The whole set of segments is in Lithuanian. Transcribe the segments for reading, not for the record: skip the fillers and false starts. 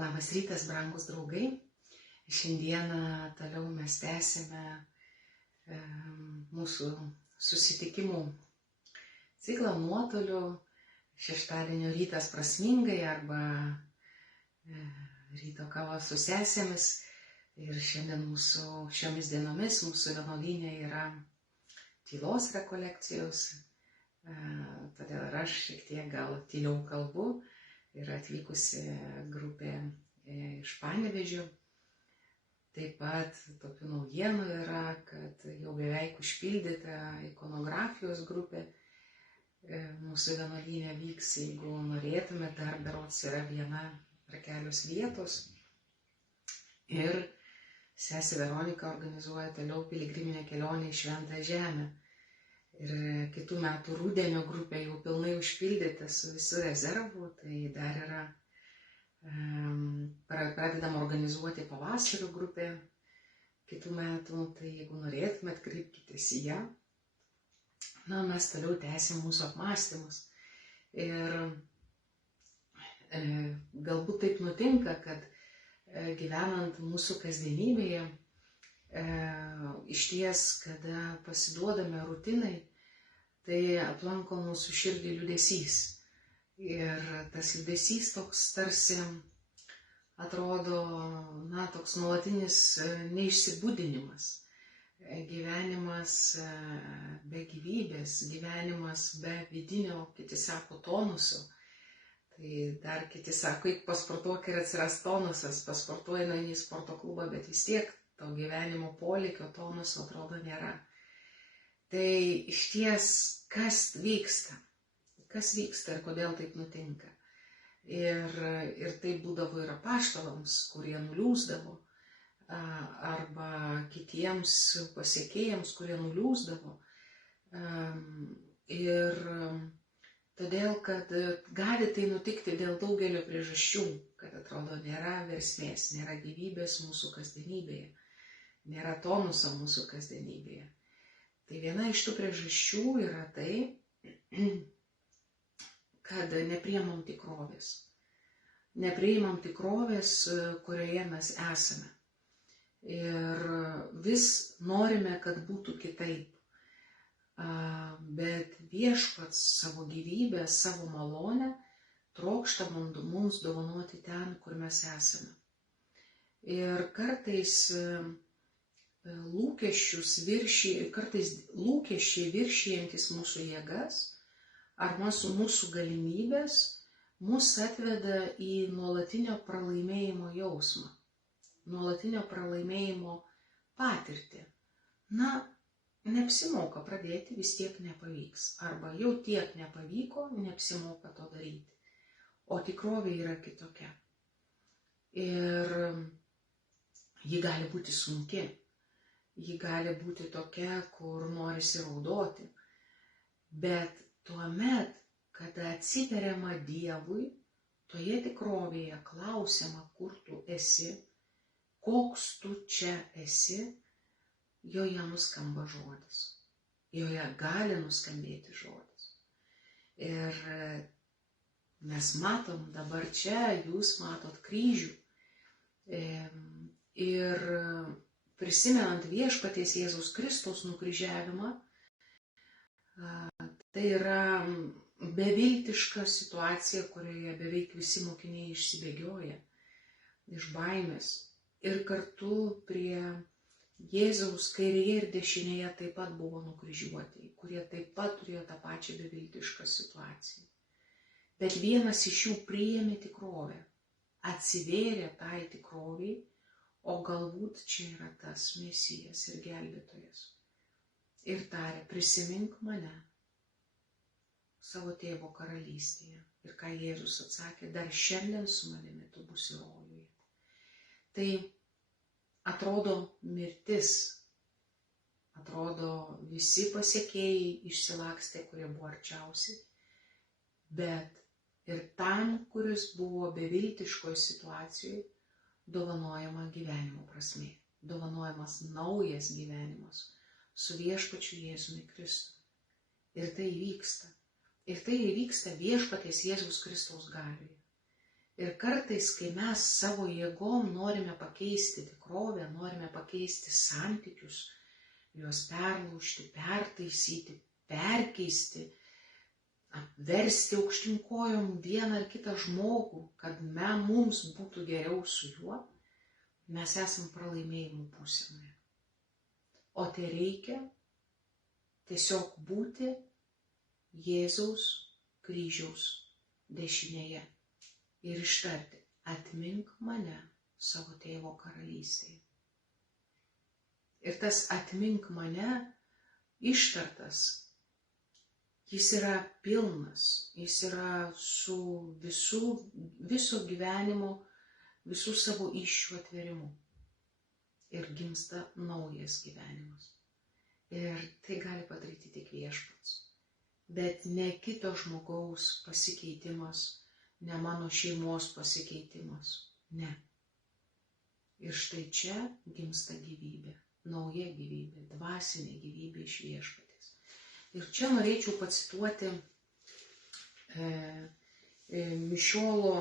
Labas rytas, brangus draugai. Šiandieną toliau mes tęsime mūsų susitikimų ciklą nuotoliu. Šeštadienio rytas prasmingai arba ryto kava su sesėmis. Ir šiandien šiomis dienomis mūsų vienuolyne yra tylos rekolekcijos. Todėl ir aš šiek tiek gal tyliau kalbu. Yra atvykusi grupė iš Panevėžio. Taip pat tokių naujienų yra, kad jau beveik užpildyta ikonografijos grupė mūsų vienuolyne vyks, jeigu norėtume, dar berods yra viena ar kelios vietos. Ir sesė Veronika organizuoja toliau piligriminę kelionę į Šventąją Žemę. Ir kitų metų rudenio grupė jau pilnai užpildyta su visų rezervų, tai dar yra, pradedam organizuoti pavasario grupę kitų metų, tai jeigu norėtumėt, kreipkitės į ją. Na, mes toliau tęsim mūsų apmąstymus. Ir galbūt taip nutinka, kad gyvenant mūsų kasdienybėje, išties, kada pasiduodame rutinai, tai aplanko mūsų širdį liūdesys. Ir tas liūdesys toks tarsi atrodo, toks nuolatinis neišsibudinimas. Gyvenimas be gyvybės, gyvenimas be vidinio, kiti sako, tonuso. Tai dar kiti sako, eik pasportuok ir atsiras tonusas, pasportuoji, nueini į sporto klubą, bet vis tiek to gyvenimo polėkio tonuso atrodo nėra. Tai išties, kas vyksta ir kodėl taip nutinka. Ir tai būdavo ir apaštalams, kurie nuliūsdavo, arba kitiems pasekėjams, kurie nuliūsdavo. Ir todėl, kad gali tai nutikti dėl daugelio priežasčių, kad atrodo nėra versmės, nėra gyvybės mūsų kasdienybėje, nėra tonuso mūsų kasdienybėje. Tai viena iš tų priežasčių yra tai, kad nepriimam tikrovės. Nepriimam tikrovės, kurioje mes esame. Ir vis norime, kad būtų kitaip. Bet Viešpats savo gyvybę, savo malonę trokšta mums dovanoti ten, kur mes esame. Ir kartais lūkesčiai viršijantis mūsų jėgas ar mūsų galimybės mus atveda į nuolatinio pralaimėjimo jausmą, nuolatinio pralaimėjimo patirtį. Neapsimoka pradėti, vis tiek nepavyks. Arba jau tiek nepavyko, neapsimoka to daryti. O tikrovė yra kitokia. Ir ji gali būti sunki. Ji gali būti tokia, kur norisi raudoti. Bet tuomet, kada atsiveriama Dievui, toje tikrovėje klausiama, kur tu esi, koks tu čia esi, joje nuskamba žodis. Joje gali nuskambėti žodis. Ir mes matom dabar čia, jūs matot kryžių. Ir prisimenant Viešpaties Jėzaus Kristaus nukryžiavimą, tai yra beviltiška situacija, kurioje beveik visi mokiniai išsibėgioja iš baimės. Ir kartu prie Jėzaus kairėje ir dešinėje taip pat buvo nukryžiuoti, kurie taip pat turėjo tą pačią beviltišką situaciją. Bet vienas iš jų priėmė tikrovę, atsivėrė tai tikroviai, o galbūt čia yra tas Mesijas ir gelbėtojas. Ir tarė, prisimink mane savo tėvo karalystėje. Ir ką Jėzus atsakė, dar šiandien su manimi tu būsi rojuje. Tai atrodo mirtis, atrodo visi pasekėjai išsilakstė, kurie buvo arčiausiai, bet ir tam, kuris buvo beviltiškoje situacijoje, dovanojama gyvenimo prasmė, dovanojamas naujas gyvenimas su Viešpačiu Jėzumi Kristumi. Ir tai įvyksta. Ir tai įvyksta Viešpaties Jėzaus Kristaus galioje. Ir kartais, kai mes savo jėgom norime pakeisti tikrovę, norime pakeisti santykius, juos perlaužti, pertaisyti, perkeisti, apversti aukštyn kojom vieną ar kitą žmogų, kad mums būtų geriau su juo, mes esam pralaimėjimų būsenoje. O tai reikia tiesiog būti Jėzaus kryžiaus dešinėje ir ištarti: atmink mane savo tėvo karalystėje. Ir tas atmink mane ištartas, jis yra pilnas, jis yra su viso gyvenimo, visų savo įsčių atverimu. Ir gimsta naujas gyvenimas. Ir tai gali padaryti tik Viešpats. Bet ne kito žmogaus pasikeitimas, ne mano šeimos pasikeitimas. Ne. Ir štai čia gimsta gyvybė, nauja gyvybė, dvasinė gyvybė iš Viešpatės. Ir čia norėčiau pacituoti mišiolo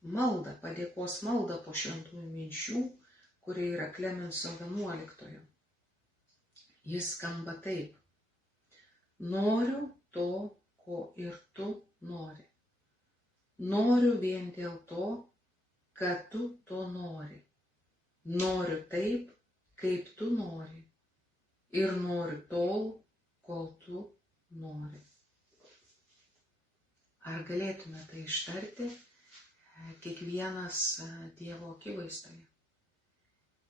maldą, padėkos maldą po šventųjų minčių, kuri yra Klemenso 11. Jis skamba taip: noriu to, ko ir tu nori. Noriu vien dėl to, kad tu to nori. Noriu taip, kaip tu nori. Ir noriu tol, kol tu nori. Ar galėtume tai ištarti kiekvienas Dievo akivaizdoje?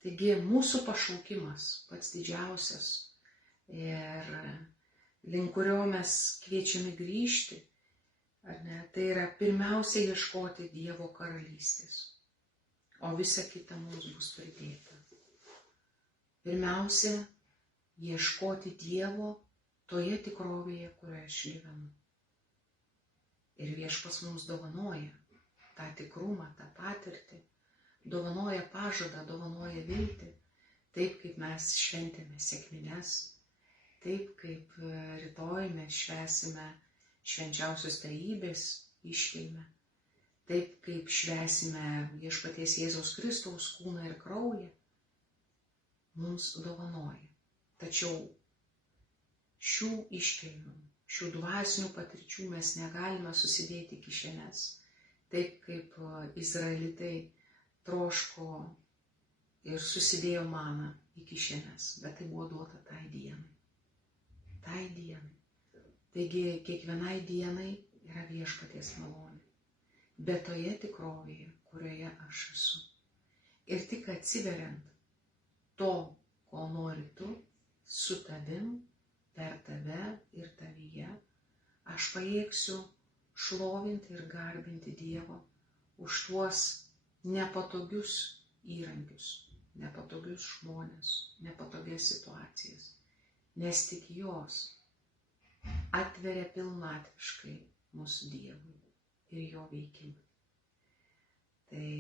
Taigi mūsų pašaukimas, pats didžiausias ir link kurio mes kviečiame grįžti, ar ne, tai yra pirmiausia ieškoti Dievo karalystės, o visa kita mums bus pridėta. Pirmiausia, ieškoti Dievo toje tikrovėje, kurioje aš gyvenu. Ir Viešpats mums dovanoja tą tikrumą, tą patirtį, dovanoja pažadą, dovanoja viltį, taip kaip mes šventėme sekmines, taip kaip rytoj mes švęsime švenčiausios trejybės iškilmę, taip kaip švęsime Viešpaties Jėzaus Kristaus kūną ir kraują, mums dovanoja. Tačiau šių iškilmių, šių dvasinių patirčių mes negalime susidėti į kišenes, taip kaip izraelitai troško ir susidėjo maną į kišenes, bet tai buvo duota tai dienai. Tai dienai. Taigi kiekvienai dienai yra Viešpaties malonė, bet toje tikrovėje, kurioje aš esu. Ir tik atsiveriant to, ko nori tu, su tavim, per tave ir tavyje, aš pajėgsiu šlovinti ir garbinti Dievą už tuos nepatogius įrankius, nepatogius žmones, nepatogias situacijas, nes tik jos atveria pilnatviškai mūsų Dievui ir jo veikimui. Tai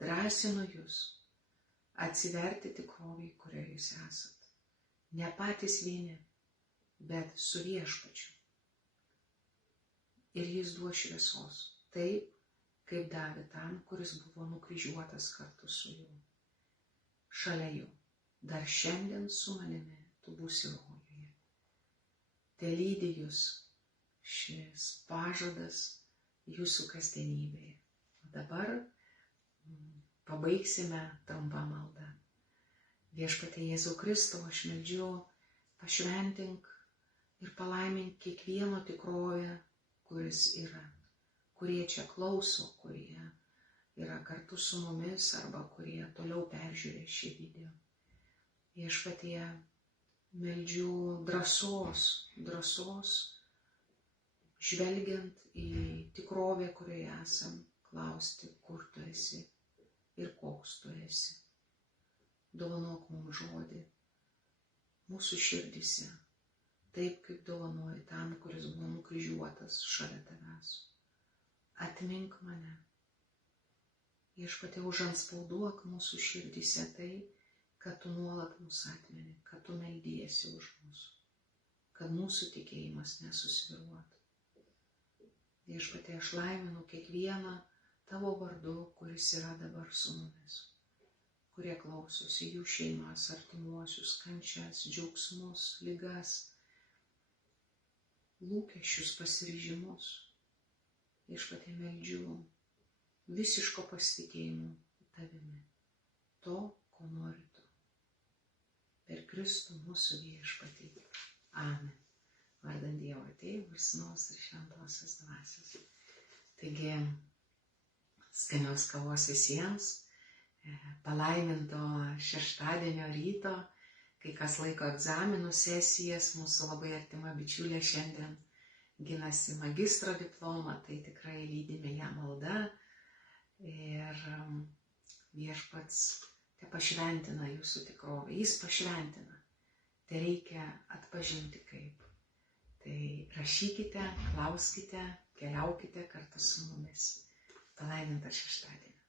drąsinu jūs atsiverti tikrovei, kurioje jūs esat. Ne patys vieni, bet su Viešpačiu. Ir jis duos šviesos, taip, kaip davė tam, kuris buvo nukryžiuotas kartu su juo. Šalia jo, dar šiandien su manimi tu būsi rojuje. Te lydi jūs šis pažadas jūsų kasdienybėje. O dabar pabaigsime trumpą maldą. Viešpatie Jėzau Kristau, aš meldžiu, pašventink ir palaimink kiekvieno tikrovę, kuris yra, kurie čia klauso, kurie yra kartu su mumis arba kurie toliau peržiūrė šį video. Viešpatie, meldžiu drąsos, žvelgiant į tikrovę, kurioje esam, klausti, kur tu esi ir koks tu esi. Dovanok mums žodį mūsų širdise, taip kaip dovanoji tam, kuris buvo nukryžiuotas šalia tavęs. Atmink mane. Viešpatie, užantspauduok mūsų širdise tai, kad tu nuolat mus atmeni, kad tu meldiesi už mus, kad mūsų tikėjimas nesusvyruotų. Viešpatie, aš laiminu kiekvieną tavo vardu, kuris yra dabar su mumis, kurie klausosi jų šeimas, artimuosius, kančias, džiaugsmus, ligas, lūkesčius, pasiryžimus. Viešpatie, meldžiu visiško pasitikėjimo tavimi, to, ko nori tu. Per Kristų mūsų viešpatį. Amen. Vardant Dievo Tėvo ir Sūnaus ir Šventosios Dvasios. Taigi, skanios kavos visiems, palaiminto šeštadienio ryto, kai kas laiko egzaminų sesijas, mūsų labai artima bičiulė šiandien ginasi magistro diplomą, tai tikrai lydime ją malda ir viešpats te pašventina jūsų tikrovę, jis pašventina, tai reikia atpažinti kaip. Tai rašykite, klauskite, keliaukite kartu su mumis. Palaimintas šeštadienis.